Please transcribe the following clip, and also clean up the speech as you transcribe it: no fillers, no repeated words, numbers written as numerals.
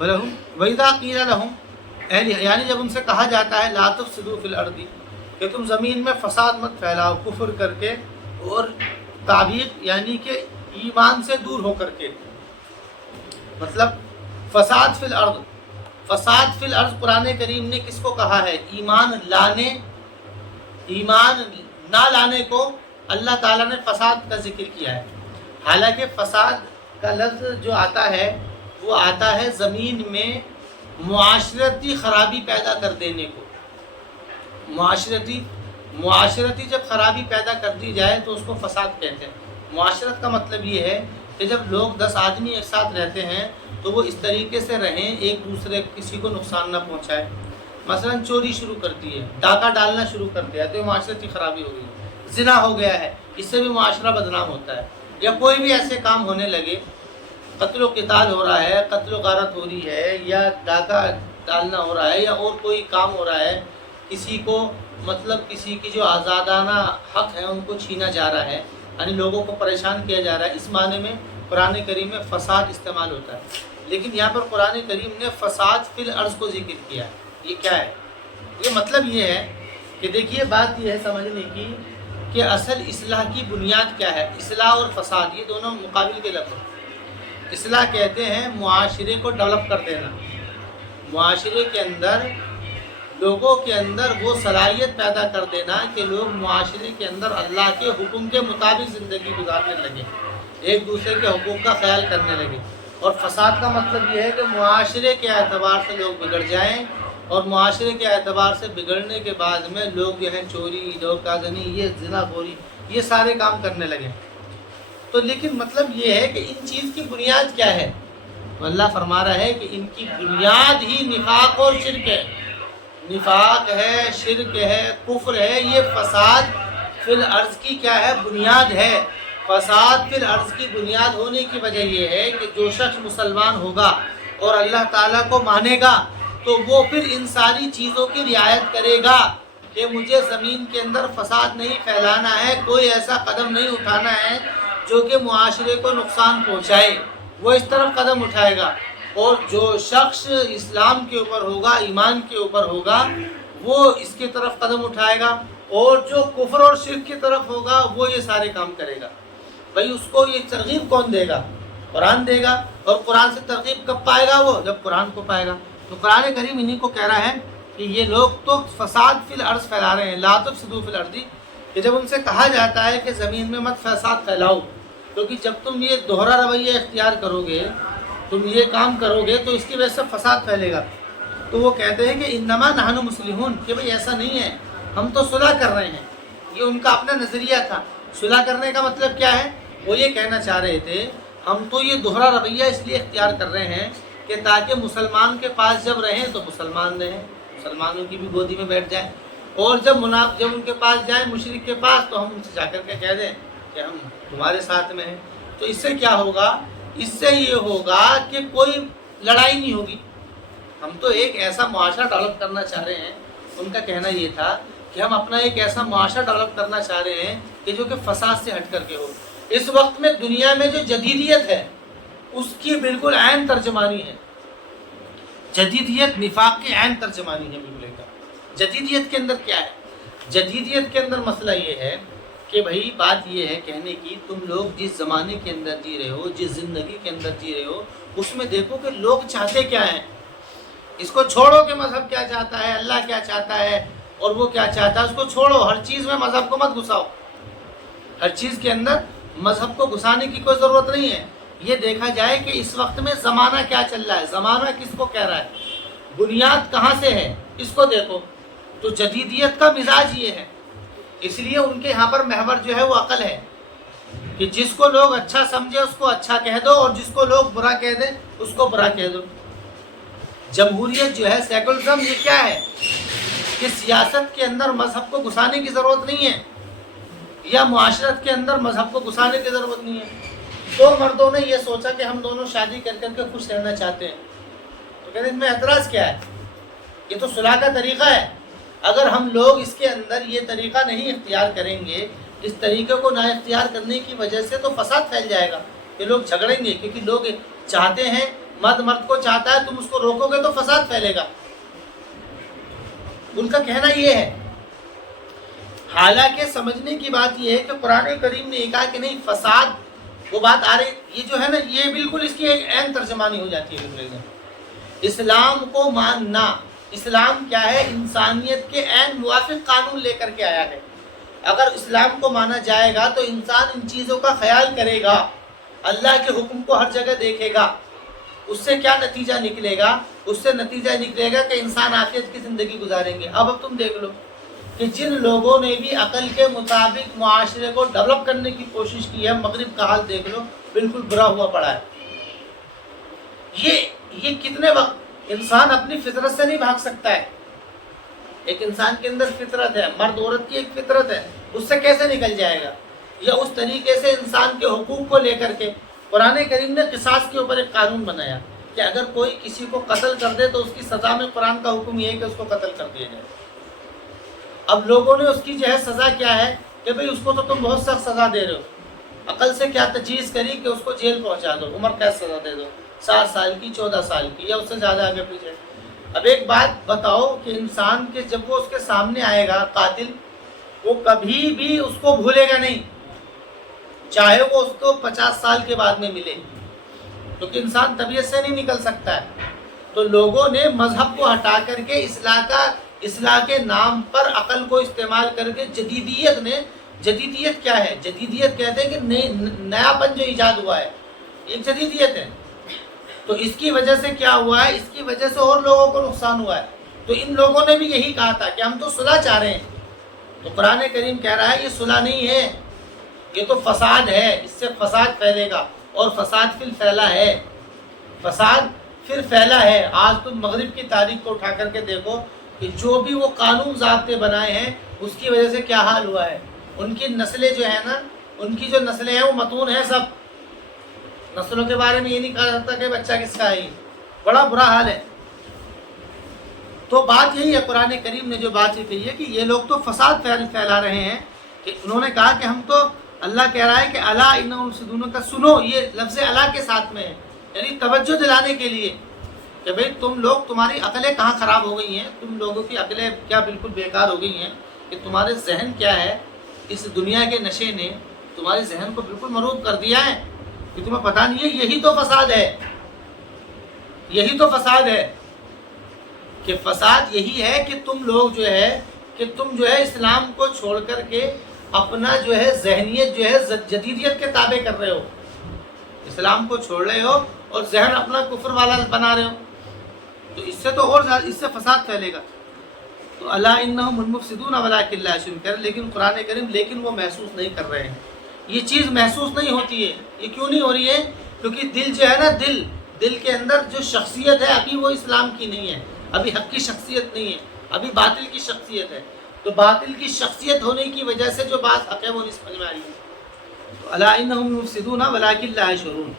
वलहुम वइज़ा क़ील लहुम यानी जब उनसे कहा जाता है ला तुफ़सिदू फ़िल अर्दी कि तुम ज़मीन में फ़साद मत फैलाओ कुफ्र करके और ताबीर यानी कि ईमान से दूर होकर के, मतलब फ़साद फ़िल अर्द, फ़साद फ़िल अर्द कुरान करीम ने किसको कहा है? ईमान ना लाने को अल्लाह ताला ने फ़साद का जिक्र किया है। हालांकि फ़साद का लफ्ज़ जो आता है वो आता है ज़मीन में मुआशरती ख़राबी पैदा कर देने को। मुआशरती जब ख़राबी पैदा कर दी जाए तो उसको फ़साद कहते हैं। मुआशरत का मतलब ये है कि जब लोग 10 आदमी एक साथ रहते हैं तो वो इस तरीके से रहें, एक दूसरे किसी को नुकसान ना पहुँचाए। मसलन चोरी शुरू कर दी है, डाका डालना शुरू कर दिया तो ये मुआशरती ख़राबी हो गई। ज़िना हो गया है, इससे भी मुआशरा बदनाम होता है। या कोई भी ऐसे काम होने लगे, कत्ल क़िताल हो रहा है, कत्ल गारत हो रही है, या डाका डालना हो रहा है, या और कोई काम हो रहा है, किसी को मतलब किसी की जो आज़ादाना हक़ है उनको छीना जा रहा है, यानी लोगों को परेशान किया जा रहा है, इस माने में कुरान करीम में फ़साद इस्तेमाल होता है। लेकिन यहाँ पर कुरान करीम ने फ़साद फ़िल अर्ज़ को ज़िक्र किया है। ये क्या है? ये मतलब ये है कि देखिए बात ये है समझने की कि असल इस्लाह की बुनियाद क्या है। इस्लाह और फ़साद ये दोनों मुकाबिल के लफ्ज़। इस्लाह कहते हैं मुआशरे को डेवलप कर देना, मुआशरे के अंदर लोगों के अंदर वो सलाहियत पैदा कर देना कि लोग मुआशरे के अंदर अल्लाह के हुक्म के मुताबिक ज़िंदगी गुजारने लगे, एक दूसरे के हुकूक का ख्याल करने लगे। और फ़साद का मतलब ये है कि मुआशरे के एतबार से लोग बिगड़ जाएँ, और मुआशरे के एतबार से बिगड़ने के बाद में लोग जो है चोरी, धोखाधड़ी, ये ज़िनाखोरी, ये सारे काम करने लगे। तो लेकिन मतलब ये है कि इन चीज़ की बुनियाद क्या है? तो अल्लाह फरमा रहा है कि इनकी बुनियाद ही निफाक और शिरक है। निफाक है, शिरक है, कुफ्र है। ये फ़साद फ़िल अर्ज़ की क्या है? बुनियाद है। फ़साद फ़िल अर्ज़ की बुनियाद होने की वजह यह है कि जो शख्स मुसलमान होगा और अल्लाह ताला को मानेगा तो वो फिर इन सारी चीज़ों की रियायत करेगा कि मुझे ज़मीन के अंदर फ़साद नहीं फैलाना है, कोई ऐसा कदम नहीं उठाना है जो कि मुआशरे को नुकसान पहुँचाए, वो इस तरफ कदम उठाएगा। और जो शख्स इस्लाम के ऊपर होगा, ईमान के ऊपर होगा, वो इसकी तरफ कदम उठाएगा। और जो कुफ्र और शिर्क की तरफ होगा वो ये सारे काम करेगा। भाई उसको ये तरगीब कौन देगा? कुरान देगा। और कुरान से तरगीब कब पाएगा? वो जब कुरान को पाएगा। तो कुरान करीम इन्हीं को कह रहा है कि ये लोग तो फ़साद फ़िल अर्ज़ फैला रहे हैं, ला तुफ़सिदू फ़िल अर्ज़ी, कि जब उनसे कहा जाता है कि ज़मीन में मत फ़साद फैलाओ, क्योंकि जब तुम ये दोहरा रवैया इख्तियार करोगे, तुम ये काम करोगे तो इसकी वजह से फ़साद फैलेगा। तो वो कहते हैं कि इन्नमा नहनु मुस्लिहून, कि भाई ऐसा नहीं है, हम तो सुलह कर रहे हैं। ये उनका अपना नज़रिया था। सुलह करने का मतलब क्या है? वो ये कहना चाह रहे थे हम तो ये दोहरा रवैया इसलिए इख्तियार कर रहे हैं कि ताकि मुसलमान के पास जब रहें तो मुसलमान रहें, मुसलमानों की भी गोदी में बैठ जाए, और जब उनके पास जाए मुशरिक के पास तो हम उनसे जाकर के कह दें कि हम तुम्हारे साथ में हैं। तो इससे क्या होगा? इससे ये होगा कि कोई लड़ाई नहीं होगी। हम तो एक ऐसा मुआशरा डेवलप करना चाह रहे हैं। उनका कहना ये था कि हम अपना एक ऐसा मुआशरा डेवलप करना चाह रहे हैं कि जो कि फ़साद से हट करके हो। इस वक्त में दुनिया में जो जदीदियत है उसकी बिल्कुल ऐन तर्जमानी है। जदीदियत निफाक की ऐन तर्जमानी है बिल्कुल एकदम। जदीदियत के अंदर क्या है? जदीदियत के अंदर मसला ये है कि भाई बात ये है कहने की, तुम लोग जिस ज़माने के अंदर जी रहे हो, जिस ज़िंदगी के अंदर जी रहे हो, उसमें देखो कि लोग चाहते क्या हैं। इसको छोड़ो कि मज़हब क्या चाहता है, अल्लाह क्या चाहता है और वो क्या चाहता है, उसको छोड़ो। हर चीज़ में मज़हब को मत घुसाओ। हर चीज़ के अंदर मज़हब को घुसाने की कोई ज़रूरत नहीं है। ये देखा जाए कि इस वक्त में ज़माना क्या चल रहा है, ज़माना किसको कह रहा है, बुनियाद कहाँ से है, इसको देखो। तो जदीदियत का मिजाज ये है, इसलिए उनके यहाँ पर महवर जो है वो अकल है कि जिसको लोग अच्छा समझे उसको अच्छा कह दो और जिसको लोग बुरा कह दे उसको बुरा कह दो। जमहूरियत जो है, सेकुलरिज्म, ये क्या है कि सियासत के अंदर मज़हब को घुसाने की ज़रूरत नहीं है, या मुआशरत के अंदर मज़हब को घुसाने की ज़रूरत नहीं है। दो मर्दों ने ये सोचा कि हम दोनों शादी कर करके खुश रहना चाहते हैं, तो कहते हैं इसमें एतराज़ क्या है? ये तो सुलह का तरीक़ा है। अगर हम लोग इसके अंदर ये तरीक़ा नहीं इख्तियार करेंगे, इस तरीक़े को ना इख्तियार करने की वजह से तो फ़साद फैल जाएगा कि लोग झगड़ेंगे, क्योंकि लोग चाहते हैं مرد مرد کو چاہتا ہے، تم اس کو روکو گے تو فساد پھیلے گا، ان کا کہنا یہ ہے۔ حالانکہ سمجھنے کی بات یہ ہے کہ قرآن کریم نے یہ کہا کہ نہیں فساد، وہ بات آ رہی، یہ جو ہے نا یہ بالکل اس کی ایک عین ترجمانی ہو جاتی ہے بالکل۔ اسلام کو ماننا، اسلام کیا ہے؟ انسانیت کے عین موافق قانون لے کر کے آیا ہے۔ اگر اسلام کو مانا جائے گا تو انسان ان چیزوں کا خیال کرے گا، اللہ کے حکم کو ہر جگہ دیکھے گا۔ اس سے کیا نتیجہ نکلے گا؟ اس سے نتیجہ نکلے گا کہ انسان عافیت کی زندگی گزاریں گے۔ اب تم دیکھ لو کہ جن لوگوں نے بھی عقل کے مطابق معاشرے کو ڈیولپ کرنے کی کوشش کی ہے، مغرب کا حال دیکھ لو، بالکل برا ہوا پڑا ہے۔ یہ کتنے وقت انسان اپنی فطرت سے نہیں بھاگ سکتا ہے۔ ایک انسان کے اندر فطرت ہے، مرد عورت کی ایک فطرت ہے، اس سے کیسے نکل جائے گا؟ یا اس طریقے سے انسان کے حقوق کو لے کر کے قرآن کریم نے قصاص کے اوپر ایک قانون بنایا کہ اگر کوئی کسی کو قتل کر دے تو اس کی سزا میں قرآن کا حکم یہ ہے کہ اس کو قتل کر دیا جائے۔ اب لوگوں نے اس کی جو ہے سزا کیا ہے کہ بھئی اس کو تو تم بہت سخت سزا دے رہے ہو، عقل سے کیا تجویز کری کہ اس کو جیل پہنچا دو، عمر قید سزا دے دو، 7 سال کی، 14 سال کی، یا اس سے زیادہ آگے پیچھے۔ اب ایک بات بتاؤ کہ انسان کے جب وہ اس کے سامنے آئے گا قاتل، وہ کبھی بھی اس کو بھولے گا نہیں، چاہے وہ اس کو 50 سال کے بعد میں ملے، کیونکہ انسان طبیعت سے نہیں نکل سکتا ہے۔ تو لوگوں نے مذہب کو ہٹا کر کے اصلاح کے نام پر عقل کو استعمال کر کے جدیدیت کیا ہے؟ جدیدیت کہتے ہیں کہ نیا پن جو ایجاد ہوا ہے، ایک جدیدیت ہے۔ تو اس کی وجہ سے کیا ہوا ہے؟ اس کی وجہ سے اور لوگوں کو نقصان ہوا ہے۔ تو ان لوگوں نے بھی یہی کہا تھا کہ ہم تو صلح چاہ رہے ہیں، تو قرآن کریم کہہ رہا ہے یہ صلح نہیں ہے، یہ تو فساد ہے، اس سے فساد پھیلے گا، اور فساد پھر پھیلا ہے، فساد پھر پھیلا ہے۔ آج تم مغرب کی تاریخ کو اٹھا کر کے دیکھو کہ جو بھی وہ قانون ضابطے بنائے ہیں اس کی وجہ سے کیا حال ہوا ہے۔ ان کی نسلیں جو ہیں نا، ان کی جو نسلیں ہیں وہ متون ہیں، سب نسلوں کے بارے میں یہ نہیں کہا جاتا کہ بچہ کس کا ہے، بڑا برا حال ہے۔ تو بات یہی ہے، قرآن کریم نے جو بات یہ کہی ہے کہ یہ لوگ تو فساد پھیلا رہے ہیں، کہ انہوں نے کہا کہ ہم تو، اللہ کہہ رہا ہے کہ الا انہم یفسدون کا، سنو، یہ لفظ الا کے ساتھ میں ہے، یعنی توجہ دلانے کے لیے کہ بھئی تم لوگ، تمہاری عقلیں کہاں خراب ہو گئی ہیں، تم لوگوں کی عقلیں کیا بالکل بیکار ہو گئی ہیں، کہ تمہارے ذہن کیا ہے، اس دنیا کے نشے نے تمہارے ذہن کو بالکل مروب کر دیا ہے کہ تمہیں پتہ نہیں ہے۔ یہی تو فساد ہے، یہی تو فساد ہے، کہ فساد یہی ہے کہ تم لوگ جو ہے اسلام کو چھوڑ کر کے اپنا جو ہے ذہنیت جو ہے جدیدیت کے تابع کر رہے ہو، اسلام کو چھوڑ رہے ہو اور ذہن اپنا کفر والا بنا رہے ہو، تو اس سے تو اور زیادہ، اس سے فساد پھیلے گا۔ تو الا انہم المفسدون ولکن لا یشعرون، لیکن قرآن کریم، لیکن وہ محسوس نہیں کر رہے ہیں، یہ چیز محسوس نہیں ہوتی ہے۔ یہ کیوں نہیں ہو رہی ہے؟ کیونکہ دل جو ہے نا، دل کے اندر جو شخصیت ہے ابھی وہ اسلام کی نہیں ہے، ابھی حق کی شخصیت نہیں ہے، ابھی باطل کی شخصیت ہے۔ تو باطل کی شخصیت ہونے کی وجہ سے جو بات حق ہے وہ نہیں سمجھ میں آ رہی ہے۔ تو الا انہم المفسدون ولکن لا یشعرون۔